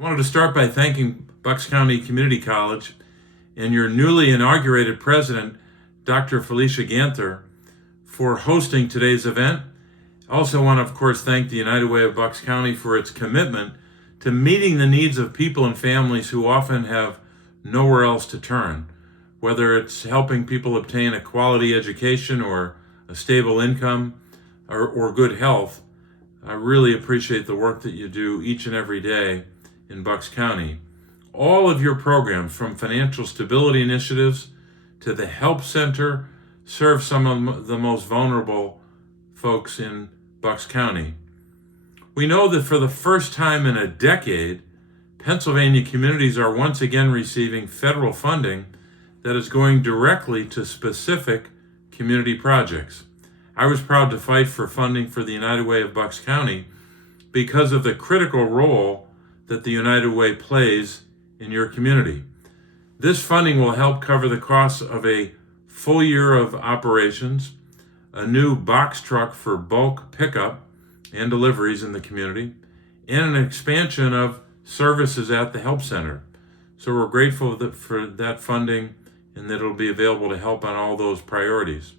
I wanted to start by thanking Bucks County Community College and your newly inaugurated president, Dr. Felicia Ganther, for hosting today's event. I also want to, of course, thank the United Way of Bucks County for its commitment to meeting the needs of people and families who often have nowhere else to turn, whether it's helping people obtain a quality education or a stable income or good health. I really appreciate the work that you do each and every day in Bucks County. All of your programs, from financial stability initiatives to the Help Center, serve some of the most vulnerable folks in Bucks County. We know that for the first time in a decade, Pennsylvania communities are once again receiving federal funding that is going directly to specific community projects. I was proud to fight for funding for the United Way of Bucks County because of the critical role that the United Way plays in your community. This funding will help cover the costs of a full year of operations, a new box truck for bulk pickup and deliveries in the community, and an expansion of services at the Help Center. So we're grateful for that funding and that it'll be available to help on all those priorities.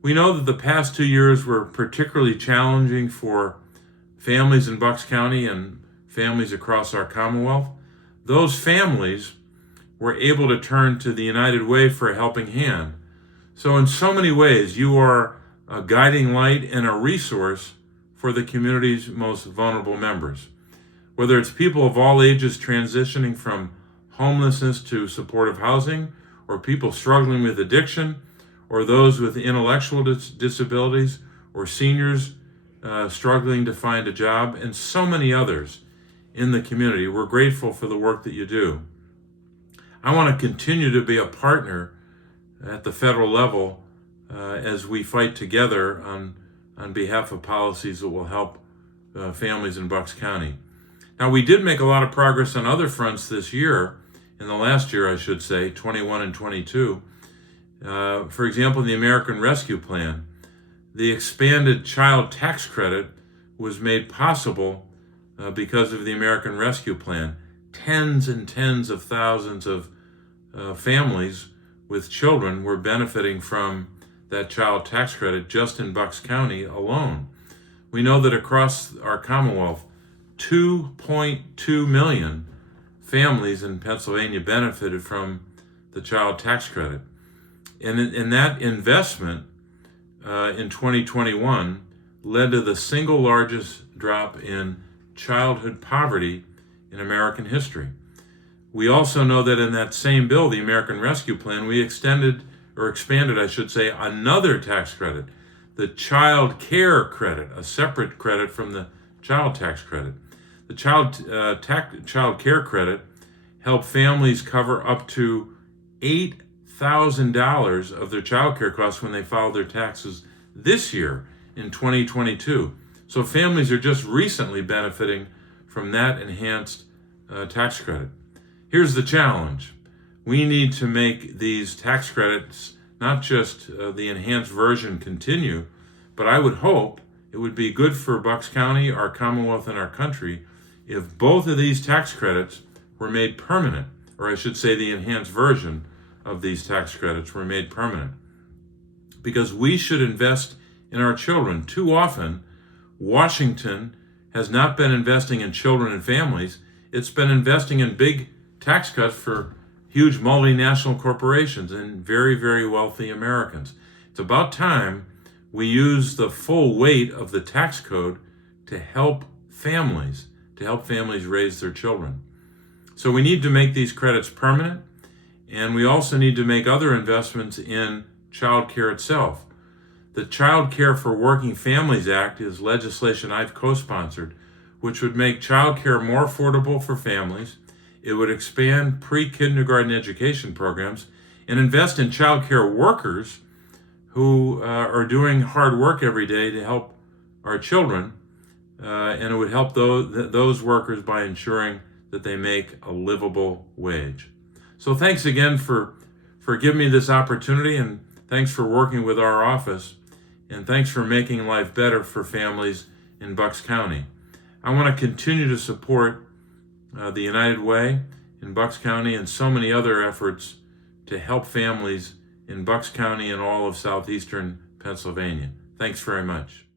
We know that the past 2 years were particularly challenging for families in Bucks County and families across our Commonwealth. Those families were able to turn to the United Way for a helping hand. So in so many ways, you are a guiding light and a resource for the community's most vulnerable members. Whether it's people of all ages transitioning from homelessness to supportive housing, or people struggling with addiction, or those with intellectual disabilities, or seniors struggling to find a job, and so many others in the community. We're grateful for the work that you do. I want to continue to be a partner at the federal level as we fight together on behalf of policies that will help families in Bucks County. Now, we did make a lot of progress on other fronts this year, in the last year, I should say, 21 and 22. For example, the American Rescue Plan, the expanded child tax credit was made possible because of the American Rescue Plan. Tens and tens of thousands of families with children were benefiting from that child tax credit just in Bucks County alone. We know that across our Commonwealth, 2.2 million families in Pennsylvania benefited from the child tax credit. And in that investment in 2021 led to the single largest drop in childhood poverty in American history. We also know that in that same bill, the American Rescue Plan, we expanded, another tax credit, the child care credit, a separate credit from the child tax credit. The child care credit helped families cover up to $8,000 of their child care costs when they filed their taxes this year in 2022. So families are just recently benefiting from that enhanced tax credit. Here's the challenge. We need to make these tax credits, not just the enhanced version, continue, but I would hope it would be good for Bucks County, our Commonwealth, and our country if both of these tax credits were made permanent, or I should say the enhanced version of these tax credits were made permanent. Because we should invest in our children. Too often, Washington has not been investing in children and families. It's been investing in big tax cuts for huge multinational corporations and very, very wealthy Americans. It's about time we use the full weight of the tax code to help families raise their children. So we need to make these credits permanent, and we also need to make other investments in child care itself. The Child Care for Working Families Act is legislation I've co-sponsored, which would make child care more affordable for families. It would expand pre-kindergarten education programs and invest in child care workers who are doing hard work every day to help our children, and it would help those workers by ensuring that they make a livable wage. So thanks again for giving me this opportunity, and thanks for working with our office, and thanks for making life better for families in Bucks County. I want to continue to support the United Way in Bucks County, and so many other efforts to help families in Bucks County and all of southeastern Pennsylvania. Thanks very much.